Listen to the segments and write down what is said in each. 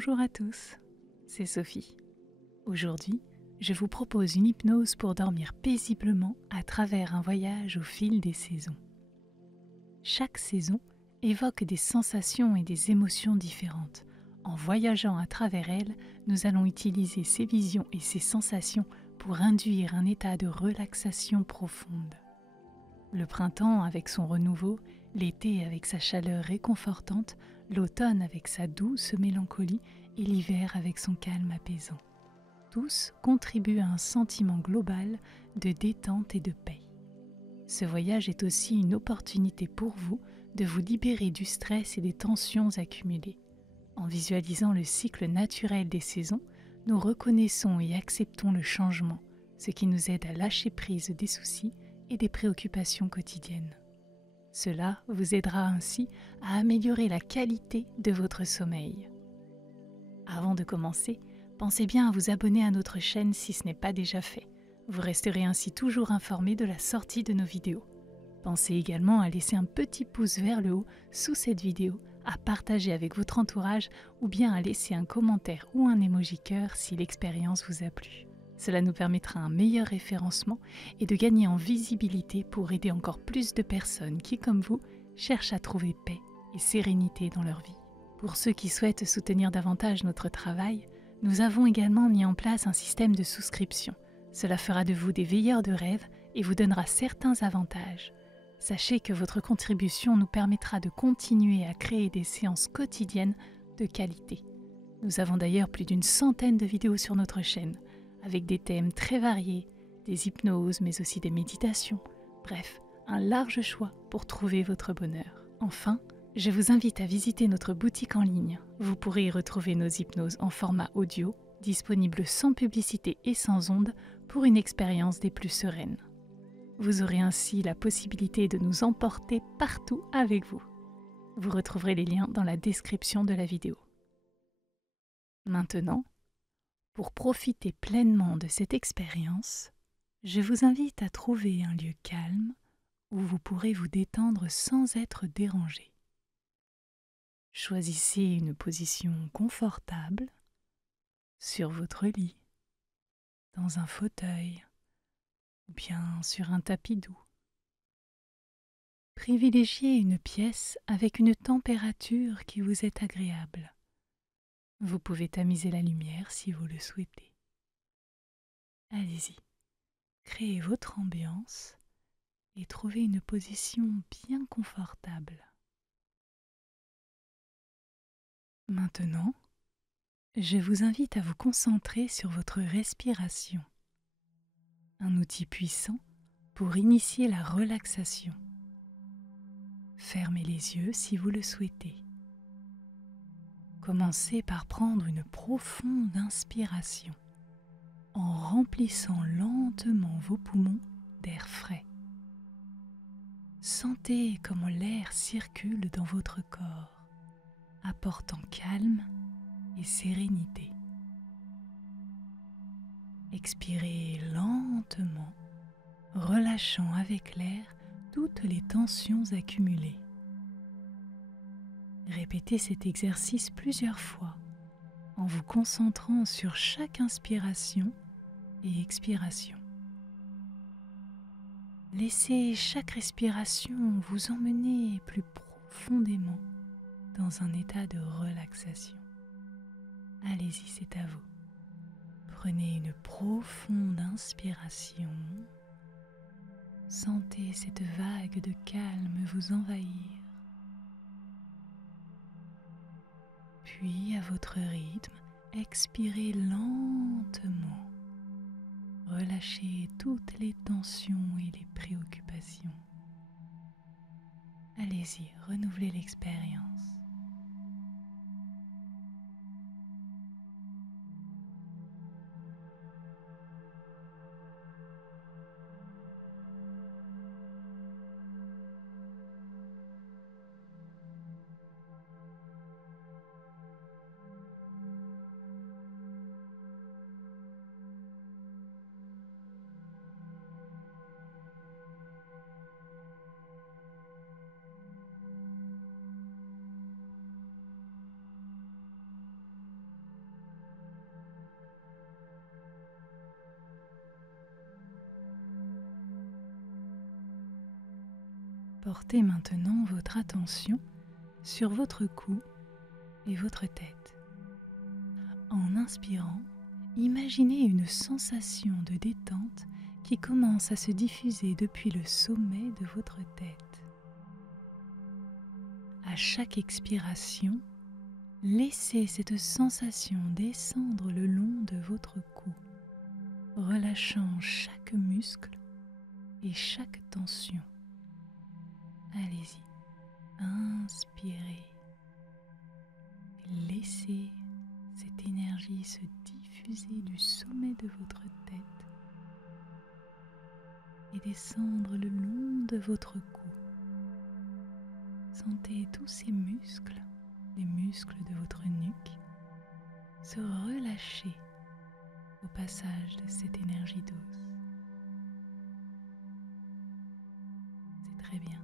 Bonjour à tous, c'est Sophie. Aujourd'hui, je vous propose une hypnose pour dormir paisiblement à travers un voyage au fil des saisons. Chaque saison évoque des sensations et des émotions différentes. En voyageant à travers elles, nous allons utiliser ces visions et ces sensations pour induire un état de relaxation profonde. Le printemps avec son renouveau, l'été avec sa chaleur réconfortante, l'automne avec sa douce mélancolie et l'hiver avec son calme apaisant. Tous contribuent à un sentiment global de détente et de paix. Ce voyage est aussi une opportunité pour vous de vous libérer du stress et des tensions accumulées. En visualisant le cycle naturel des saisons, nous reconnaissons et acceptons le changement, ce qui nous aide à lâcher prise des soucis et des préoccupations quotidiennes. Cela vous aidera ainsi à améliorer la qualité de votre sommeil. Avant de commencer, pensez bien à vous abonner à notre chaîne si ce n'est pas déjà fait. Vous resterez ainsi toujours informé de la sortie de nos vidéos. Pensez également à laisser un petit pouce vers le haut sous cette vidéo, à partager avec votre entourage ou bien à laisser un commentaire ou un emoji cœur si l'expérience vous a plu. Cela nous permettra un meilleur référencement et de gagner en visibilité pour aider encore plus de personnes qui, comme vous, cherchent à trouver paix et sérénité dans leur vie. Pour ceux qui souhaitent soutenir davantage notre travail, nous avons également mis en place un système de souscription. Cela fera de vous des veilleurs de rêve et vous donnera certains avantages. Sachez que votre contribution nous permettra de continuer à créer des séances quotidiennes de qualité. Nous avons d'ailleurs plus d'une centaine de vidéos sur notre chaîne, avec des thèmes très variés, des hypnoses mais aussi des méditations, bref, un large choix pour trouver votre bonheur. Enfin, je vous invite à visiter notre boutique en ligne. Vous pourrez y retrouver nos hypnoses en format audio, disponibles sans publicité et sans ondes pour une expérience des plus sereines. Vous aurez ainsi la possibilité de nous emporter partout avec vous. Vous retrouverez les liens dans la description de la vidéo. Maintenant, pour profiter pleinement de cette expérience, je vous invite à trouver un lieu calme où vous pourrez vous détendre sans être dérangé. Choisissez une position confortable sur votre lit, dans un fauteuil ou bien sur un tapis doux. Privilégiez une pièce avec une température qui vous est agréable. Vous pouvez tamiser la lumière si vous le souhaitez. Allez-y, créez votre ambiance et trouvez une position bien confortable. Maintenant, je vous invite à vous concentrer sur votre respiration, un outil puissant pour initier la relaxation. Fermez les yeux si vous le souhaitez. Commencez par prendre une profonde inspiration en remplissant lentement vos poumons d'air frais. Sentez comment l'air circule dans votre corps, apportant calme et sérénité. Expirez lentement, relâchant avec l'air toutes les tensions accumulées. Répétez cet exercice plusieurs fois en vous concentrant sur chaque inspiration et expiration. Laissez chaque respiration vous emmener plus profondément dans un état de relaxation. Allez-y, c'est à vous. Prenez une profonde inspiration. Sentez cette vague de calme vous envahir. Puis, à votre rythme, expirez lentement. Relâchez toutes les tensions et les préoccupations. Allez-y, renouvelez l'expérience. Portez maintenant votre attention sur votre cou et votre tête. En inspirant, imaginez une sensation de détente qui commence à se diffuser depuis le sommet de votre tête. À chaque expiration, laissez cette sensation descendre le long de votre cou, relâchant chaque muscle et chaque tension. Allez-y, inspirez. Laissez cette énergie se diffuser du sommet de votre tête et descendre le long de votre cou. Sentez tous ces muscles, les muscles de votre nuque, se relâcher au passage de cette énergie douce. C'est très bien.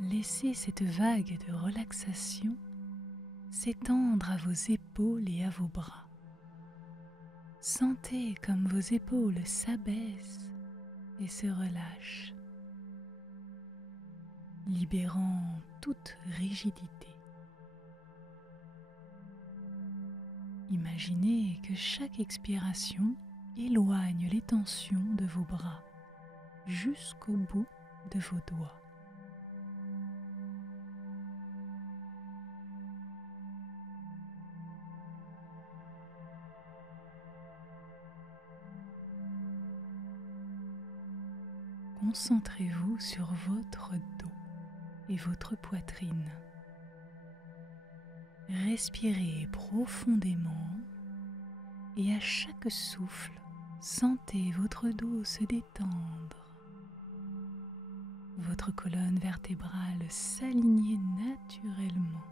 Laissez cette vague de relaxation s'étendre à vos épaules et à vos bras. Sentez comme vos épaules s'abaissent et se relâchent, libérant toute rigidité. Imaginez que chaque expiration éloigne les tensions de vos bras jusqu'au bout de vos doigts. Concentrez-vous sur votre dos et votre poitrine. Respirez profondément et à chaque souffle, sentez votre dos se détendre. Votre colonne vertébrale s'aligner naturellement.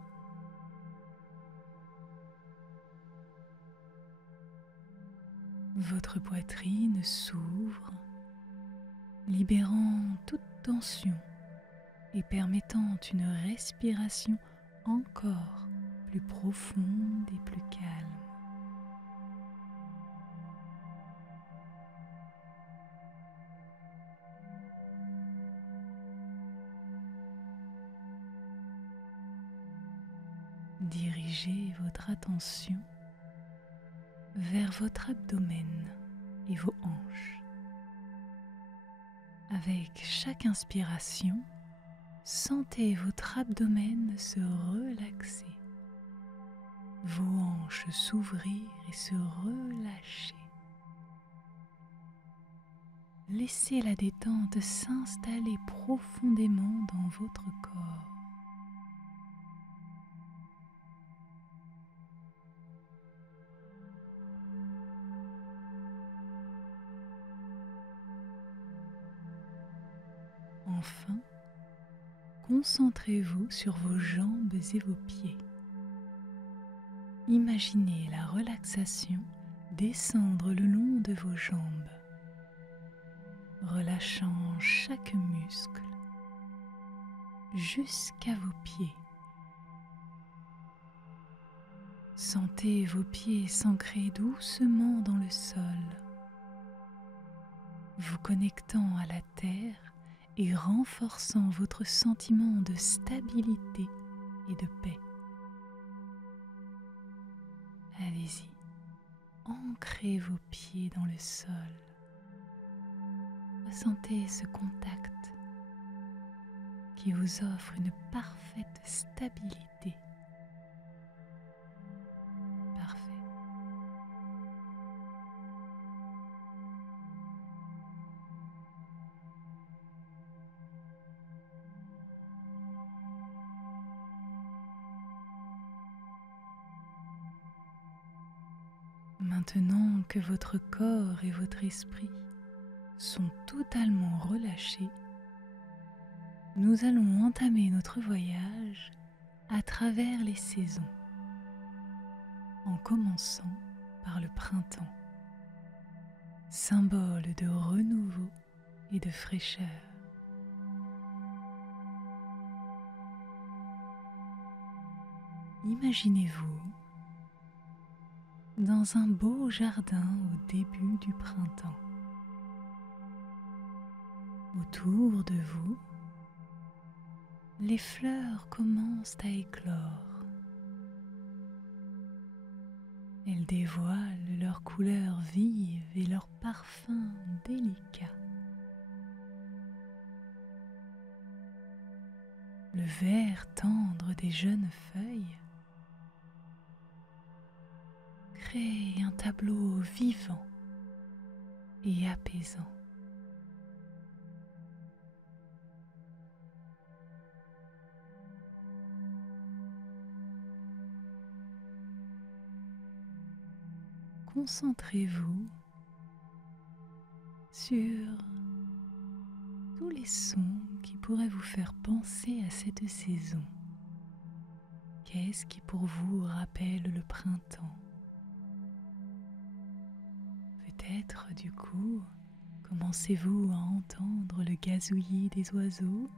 Votre poitrine s'ouvre, libérant toute tension et permettant une respiration encore plus profonde et plus calme. Dirigez votre attention vers votre abdomen et vos hanches. Avec chaque inspiration, sentez votre abdomen se relaxer, vos hanches s'ouvrir et se relâcher. Laissez la détente s'installer profondément dans votre corps. Enfin, concentrez-vous sur vos jambes et vos pieds. Imaginez la relaxation descendre le long de vos jambes, relâchant chaque muscle jusqu'à vos pieds. Sentez vos pieds s'ancrer doucement dans le sol, vous connectant à la terre et renforçant votre sentiment de stabilité et de paix. Allez-y, ancrez vos pieds dans le sol. Ressentez ce contact qui vous offre une parfaite stabilité. Parfait. Maintenant que votre corps et votre esprit sont totalement relâchés, nous allons entamer notre voyage à travers les saisons, en commençant par le printemps, symbole de renouveau et de fraîcheur. Imaginez-vous dans un beau jardin au début du printemps. Autour de vous, les fleurs commencent à éclore. Elles dévoilent leurs couleurs vives et leurs parfums délicats. Le vert tendre des jeunes feuilles crée un tableau vivant et apaisant. Concentrez-vous sur tous les sons qui pourraient vous faire penser à cette saison. Qu'est-ce qui pour vous rappelle le printemps? Peut-être du coup, commencez-vous à entendre le gazouillis des oiseaux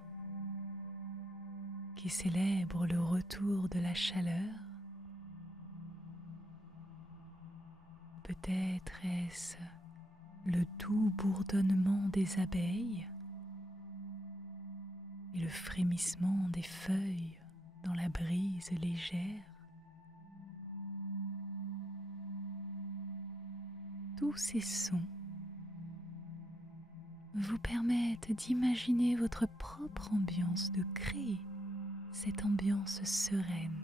qui célèbrent le retour de la chaleur. Peut-être est-ce le doux bourdonnement des abeilles et le frémissement des feuilles dans la brise légère. Tous ces sons vous permettent d'imaginer votre propre ambiance, de créer cette ambiance sereine.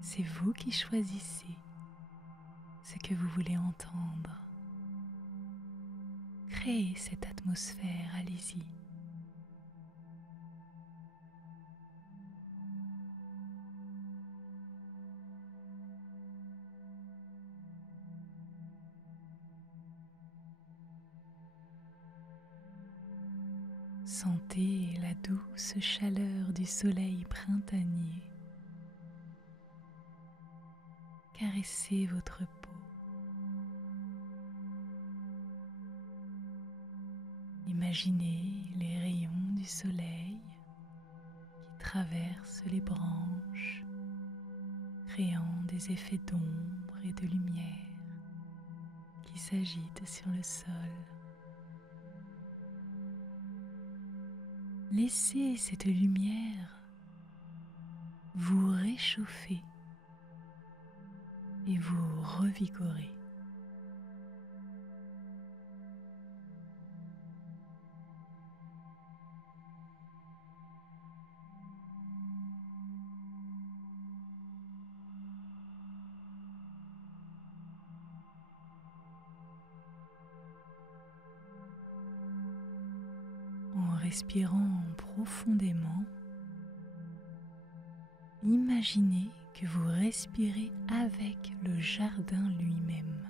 C'est vous qui choisissez ce que vous voulez entendre. Créez cette atmosphère, allez-y. Sentez la douce chaleur du soleil printanier caresser votre peau. Imaginez les rayons du soleil qui traversent les branches, créant des effets d'ombre et de lumière qui s'agitent sur le sol. Laissez cette lumière vous réchauffer et vous revigorer. En respirant profondément, imaginez que vous respirez avec le jardin lui-même.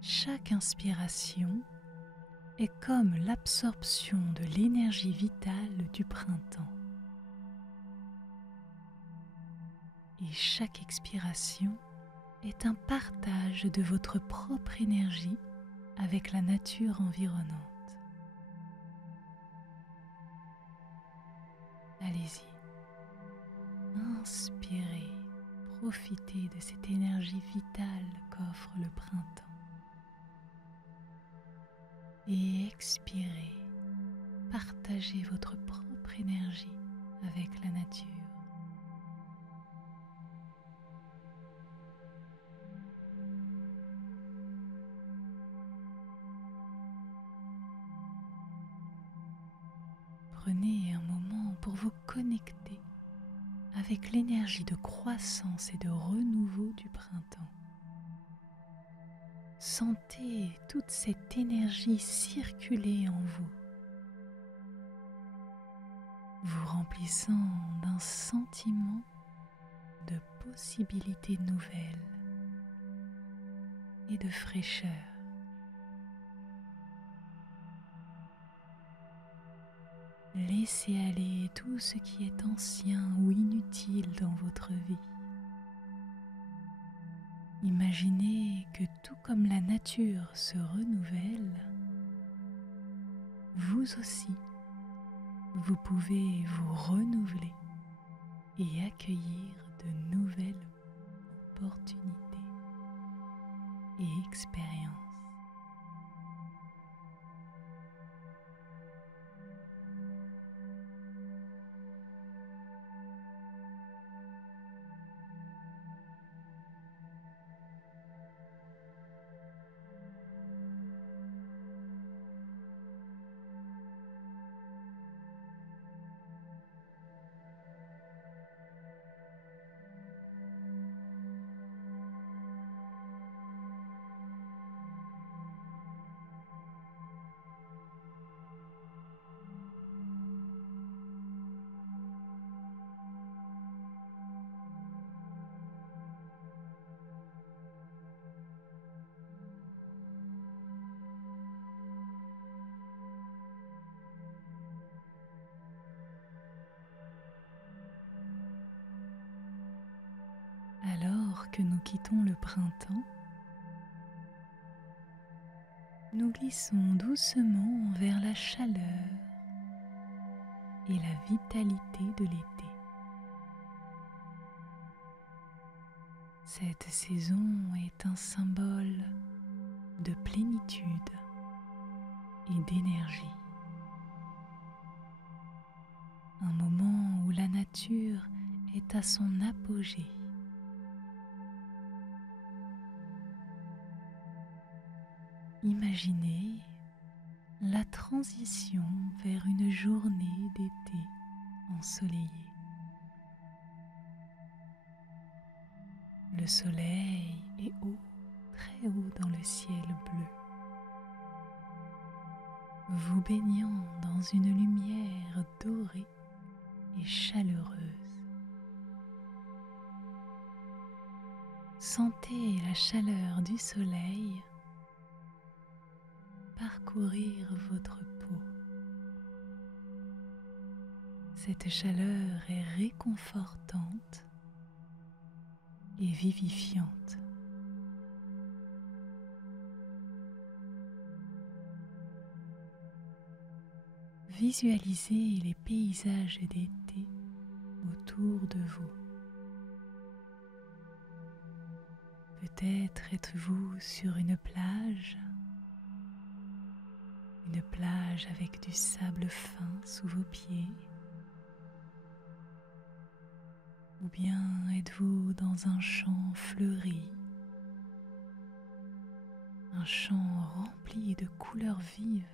Chaque inspiration est comme l'absorption de l'énergie vitale du printemps. Et chaque expiration est un partage de votre propre énergie avec la nature environnante. Allez-y, inspirez, profitez de cette énergie vitale qu'offre le printemps. Et expirez, partagez votre propre énergie avec la nature. Prenez un moment pour vous connecter avec l'énergie de croissance et de renouveau du printemps. Sentez toute cette énergie circuler en vous, vous remplissant d'un sentiment de possibilités nouvelles et de fraîcheur. Laissez aller tout ce qui est ancien ou inutile dans votre vie. Imaginez que tout comme la nature se renouvelle, vous aussi, vous pouvez vous renouveler et accueillir de nouvelles opportunités et expériences. que nous quittons le printemps, nous glissons doucement vers la chaleur et la vitalité de l'été. Cette saison est un symbole de plénitude et d'énergie. Un moment où la nature est à son apogée. Imaginez la transition vers une journée d'été ensoleillée. Le soleil est haut, très haut dans le ciel bleu, vous baignant dans une lumière dorée et chaleureuse. Sentez la chaleur du soleil parcourir votre peau. Cette chaleur est réconfortante et vivifiante. Visualisez les paysages d'été autour de vous. Peut-être êtes-vous sur une plage avec du sable fin sous vos pieds. Ou bien êtes-vous dans un champ fleuri, un champ rempli de couleurs vives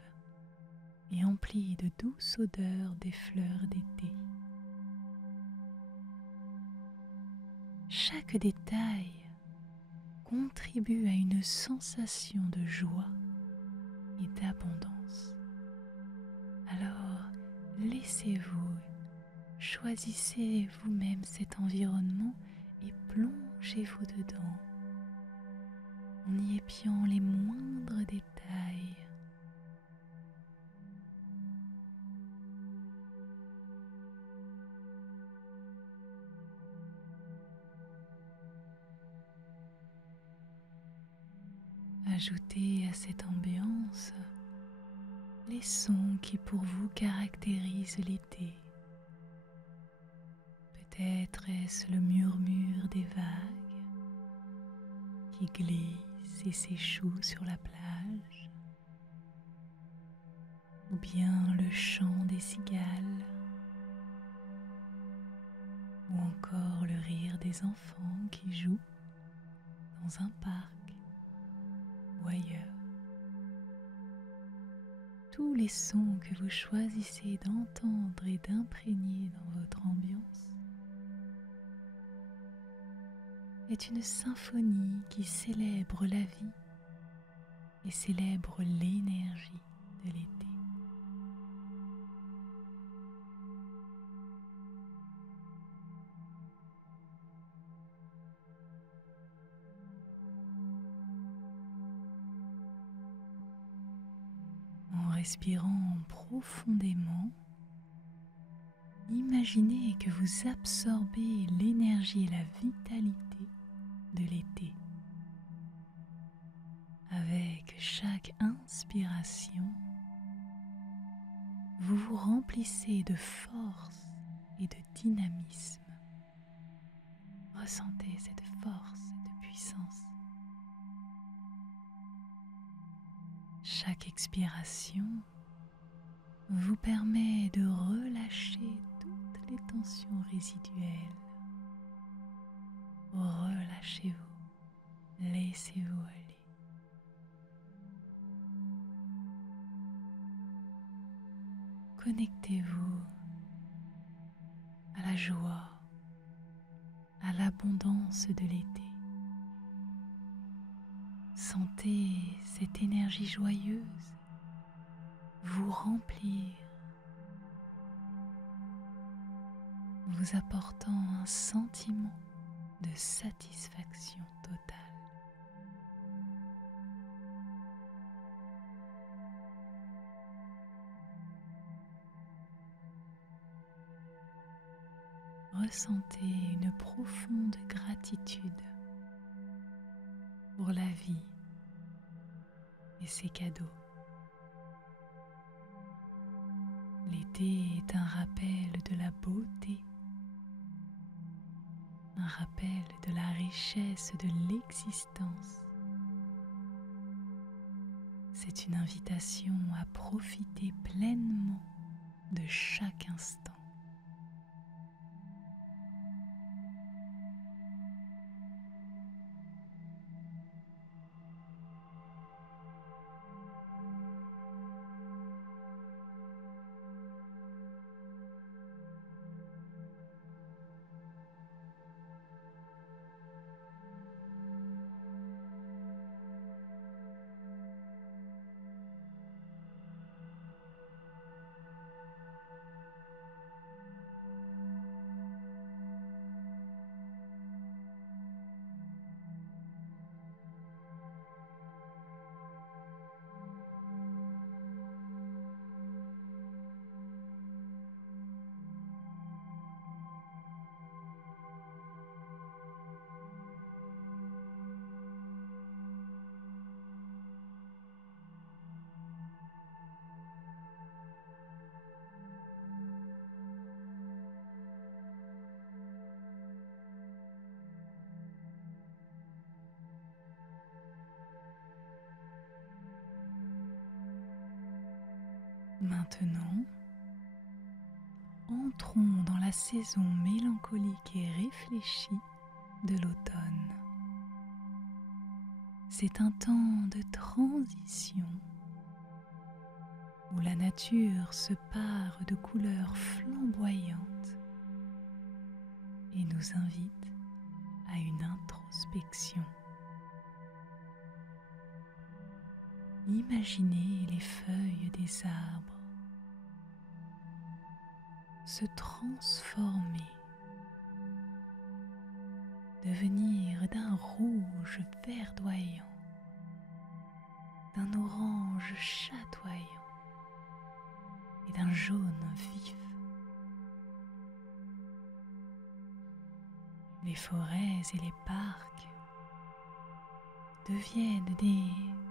et empli de douces odeurs des fleurs d'été. Chaque détail contribue à une sensation de joie et d'abondance. Alors, laissez-vous, choisissez vous-même cet environnement et plongez-vous dedans en y épiant les moindres détails. Ajoutez à cette ambiance les sons qui pour vous caractérisent l'été. Peut-être est-ce le murmure des vagues qui glissent et s'échouent sur la plage, ou bien le chant des cigales, ou encore le rire des enfants qui jouent dans un parc ou ailleurs. Tous les sons que vous choisissez d'entendre et d'imprégner dans votre ambiance est une symphonie qui célèbre la vie et célèbre l'énergie de l'été. En respirant profondément, imaginez que vous absorbez l'énergie et la vitalité de l'été. Avec chaque inspiration, vous vous remplissez de force et de dynamisme. Ressentez cette force et de puissance. Chaque expiration vous permet de relâcher toutes les tensions résiduelles. Relâchez-vous, laissez-vous aller. Connectez-vous à la joie, à l'abondance de l'été. Sentez cette énergie joyeuse vous remplir, vous apportant un sentiment de satisfaction totale. Ressentez une profonde gratitude pour la vie et ses cadeaux. L'été est un rappel de la beauté, un rappel de la richesse de l'existence. C'est une invitation à profiter pleinement de chaque instant. Maintenant, entrons dans la saison mélancolique et réfléchie de l'automne. C'est un temps de transition où la nature se pare de couleurs flamboyantes et nous invite à une introspection. Imaginez les feuilles des arbres se transformer, devenir d'un rouge verdoyant, d'un orange chatoyant et d'un jaune vif. Les forêts et les parcs deviennent des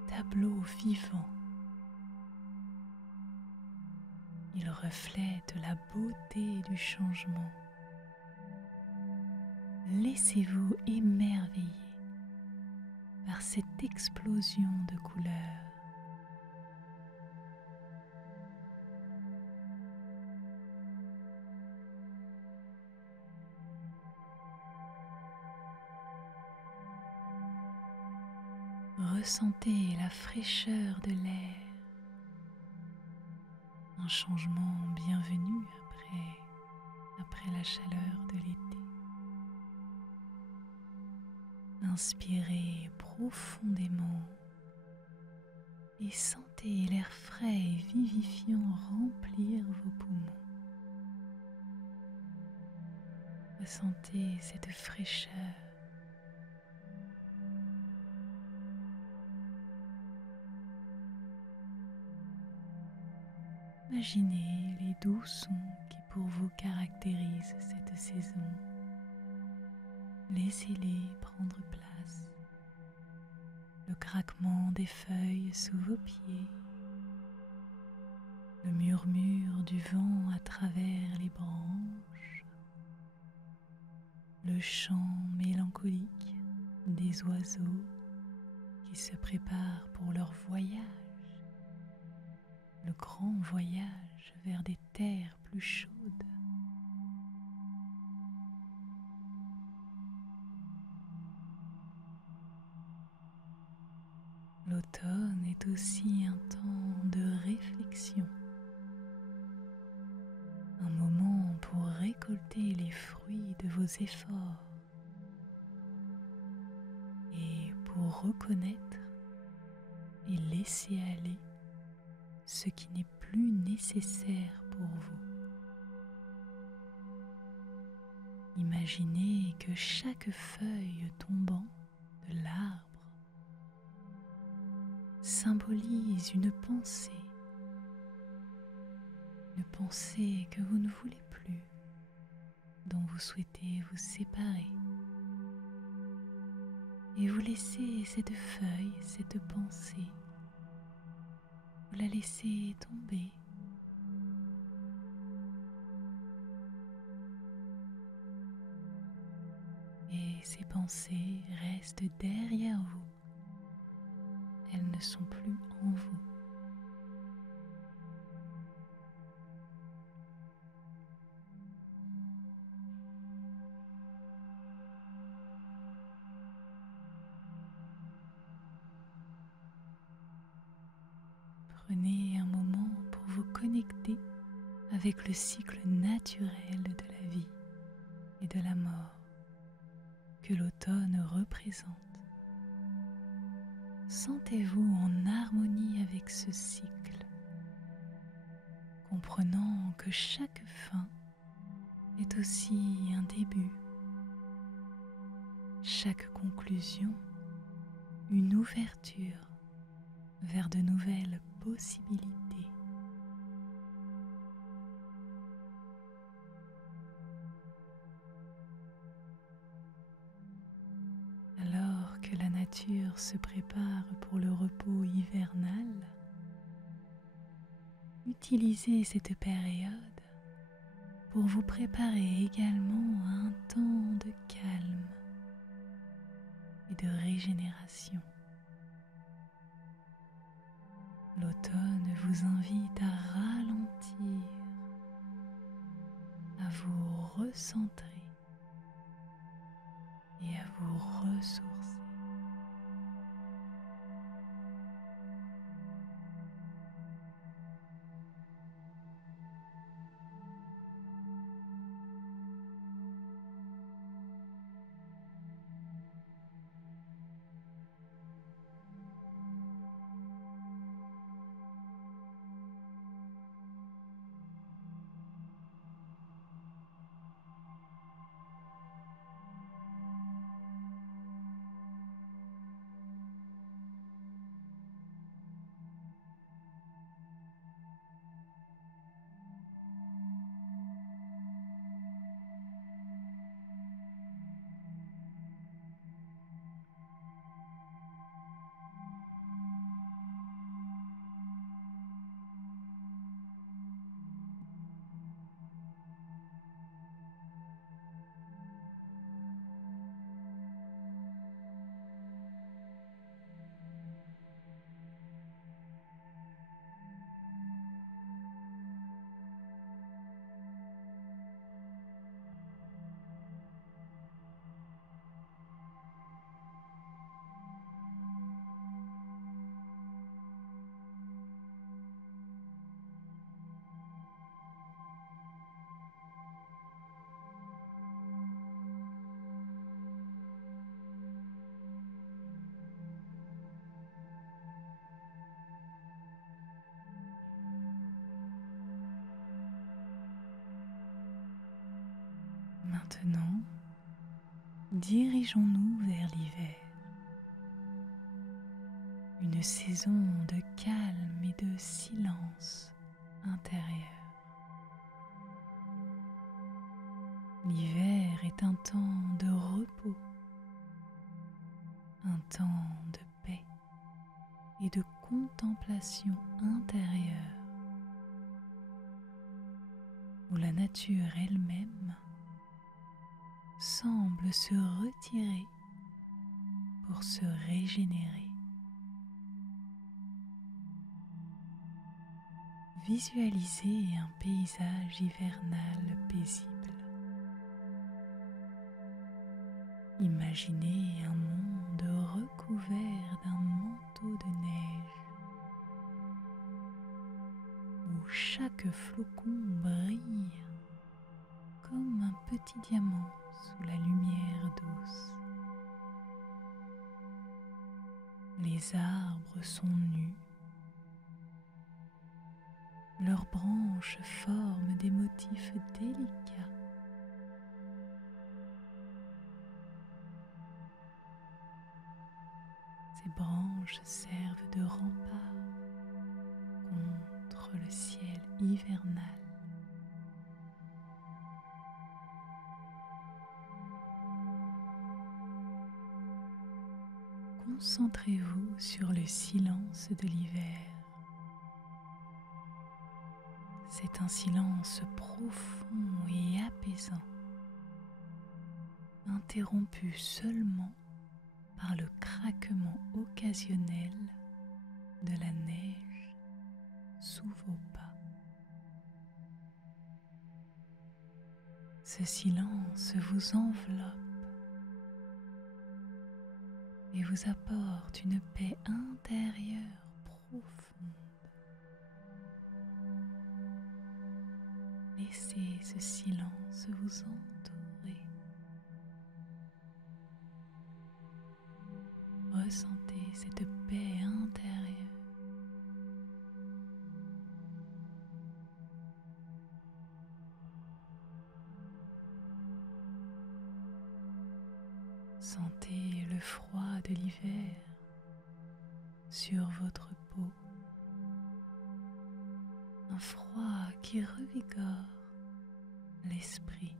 tableaux vivants. Ils reflètent la beauté du changement. Laissez-vous émerveiller par cette explosion de couleurs. Ressentez la fraîcheur de l'air, un changement bienvenu après la chaleur de l'été. Inspirez profondément et sentez l'air frais et vivifiant remplir vos poumons. Ressentez cette fraîcheur. Imaginez les doux sons qui pour vous caractérisent cette saison. Laissez-les prendre place. Le craquement des feuilles sous vos pieds, le murmure du vent à travers les branches, le chant mélancolique des oiseaux qui se préparent pour leur voyage. Le grand voyage vers des terres plus chaudes. L'automne est aussi un temps de réflexion, un moment pour récolter les fruits de vos efforts et pour reconnaître et laisser aller ce qui n'est plus nécessaire pour vous. Imaginez que chaque feuille tombant de l'arbre symbolise une pensée que vous ne voulez plus, dont vous souhaitez vous séparer. et vous laissez cette feuille, cette pensée, vous la laissez tomber. Et ces pensées restent derrière vous. Elles ne sont plus en vous. Prenez un moment pour vous connecter avec le cycle naturel de la vie et de la mort que l'automne représente. Sentez-vous en harmonie avec ce cycle, comprenant que chaque fin est aussi un début, chaque conclusion une ouverture vers de nouvelles possibilités. Alors que la nature se prépare pour le repos hivernal, utilisez cette période pour vous préparer également à un temps de calme et de régénération. L'automne vous invite à ralentir, à vous recentrer et à vous ressourcer. Maintenant, dirigeons-nous vers l'hiver, une saison de calme et de silence intérieur. L'hiver est un temps de repos, un temps de paix et de contemplation intérieure, où la nature elle-même semble se retirer pour se régénérer. Visualisez un paysage hivernal paisible. Imaginez un monde recouvert d'un manteau de neige, où chaque flocon brille comme un petit diamant sous la lumière douce. Les arbres sont nus, leurs branches forment des motifs délicats. Ces branches servent de rempart contre le ciel hivernal. concentrez-vous sur le silence de l'hiver. C'est un silence profond et apaisant, interrompu seulement par le craquement occasionnel de la neige sous vos pas. Ce silence vous enveloppe et vous apporte une paix intérieure profonde. Laissez ce silence vous entourer. Ressentez cette paix intérieure. Sentez le froid de l'hiver sur votre peau, un froid qui revigore l'esprit.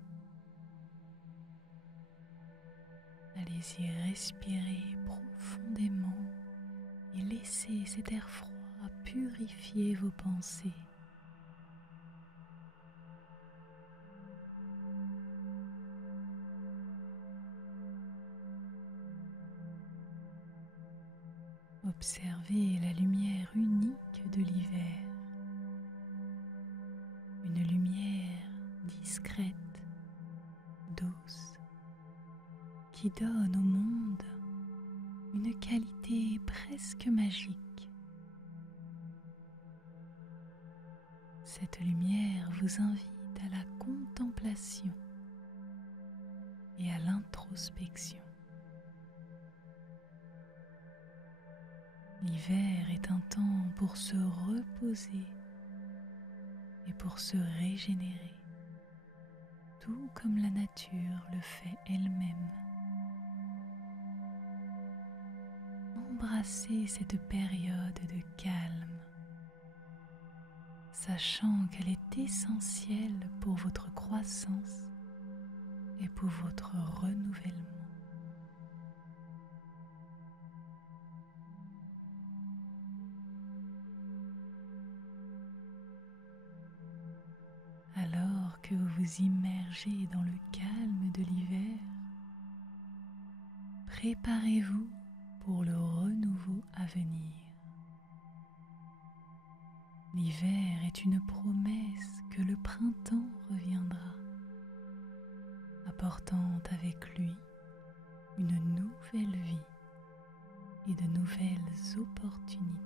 Allez-y respirer profondément et laissez cet air froid purifier vos pensées. Observez la lumière unique de l'hiver, une lumière discrète, douce, qui donne au monde une qualité presque magique. Cette lumière vous invite à la contemplation et à l'introspection. L'hiver est un temps pour se reposer et pour se régénérer, tout comme la nature le fait elle-même. Embrassez cette période de calme, sachant qu'elle est essentielle pour votre croissance et pour votre renouvellement. Alors que vous vous immergez dans le calme de l'hiver, préparez-vous pour le renouveau à venir. L'hiver est une promesse que le printemps reviendra, apportant avec lui une nouvelle vie et de nouvelles opportunités.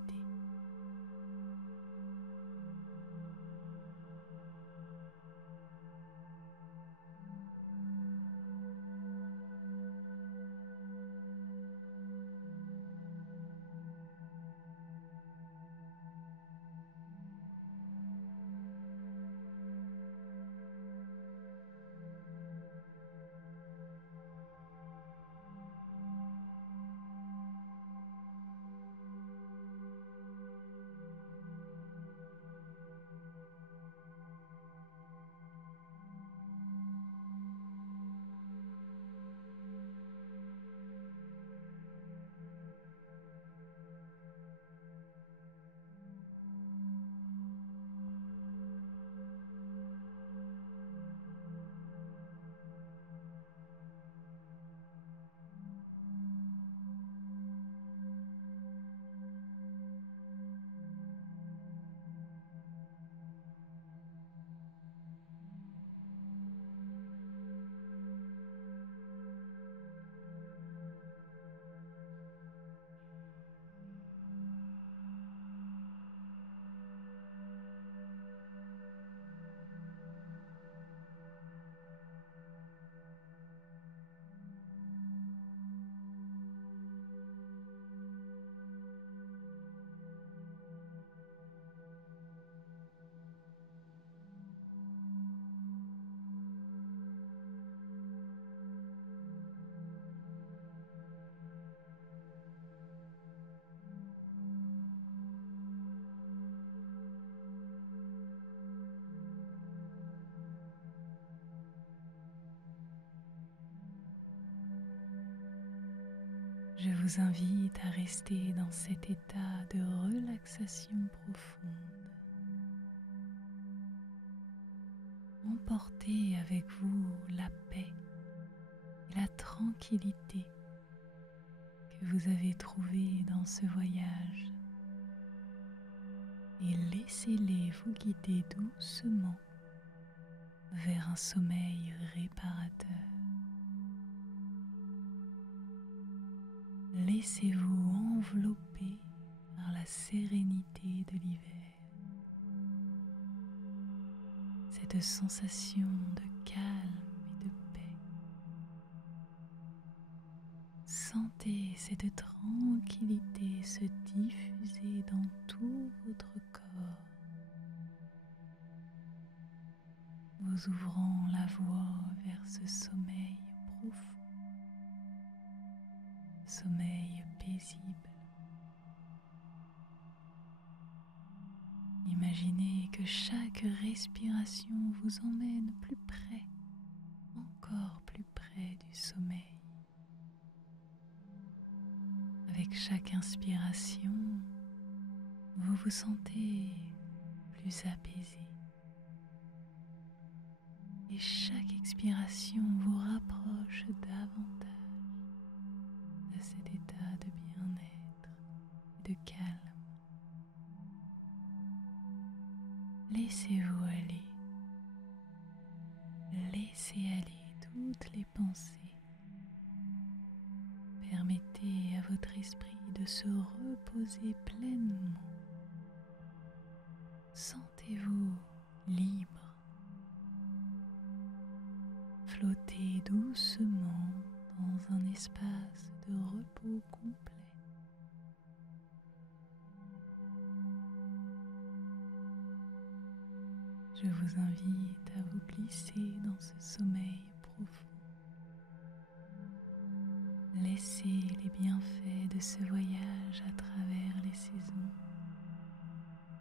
Je vous invite à rester dans cet état de relaxation profonde. Emportez avec vous la paix et la tranquillité que vous avez trouvée dans ce voyage et laissez-les vous guider doucement vers un sommeil réparateur. Laissez-vous envelopper par la sérénité de l'hiver. Cette sensation de calme et de paix. Sentez cette tranquillité se diffuser dans tout votre corps, vous ouvrant la voie vers ce sommeil profond. Sommeil paisible. Imaginez que chaque respiration vous emmène plus près, encore plus près du sommeil. Avec chaque inspiration, vous vous sentez plus apaisé. Et chaque expiration vous rapproche davantage de cet état de bien-être et de calme. Laissez-vous aller. Laissez aller toutes les pensées. Permettez à votre esprit de se reposer pleinement. Sentez-vous libre. Flottez doucement dans un espace de repos complet. Je vous invite à vous glisser dans ce sommeil profond. Laissez les bienfaits de ce voyage à travers les saisons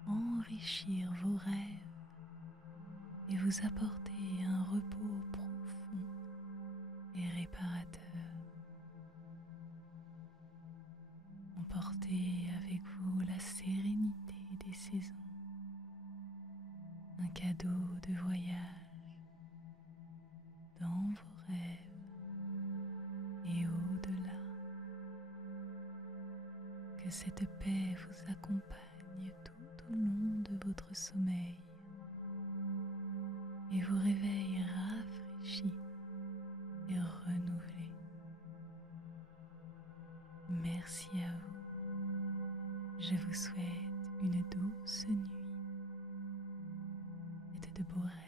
enrichir vos rêves et vous apporter un repos profond et réparateur. Emportez avec vous la sérénité des saisons, un cadeau de voyage dans vos rêves et au-delà. Que cette paix vous accompagne tout au long de votre sommeil et vous réveille rafraîchi et renouvelé. Merci à vous. Je vous souhaite une douce nuit et de beaux rêves.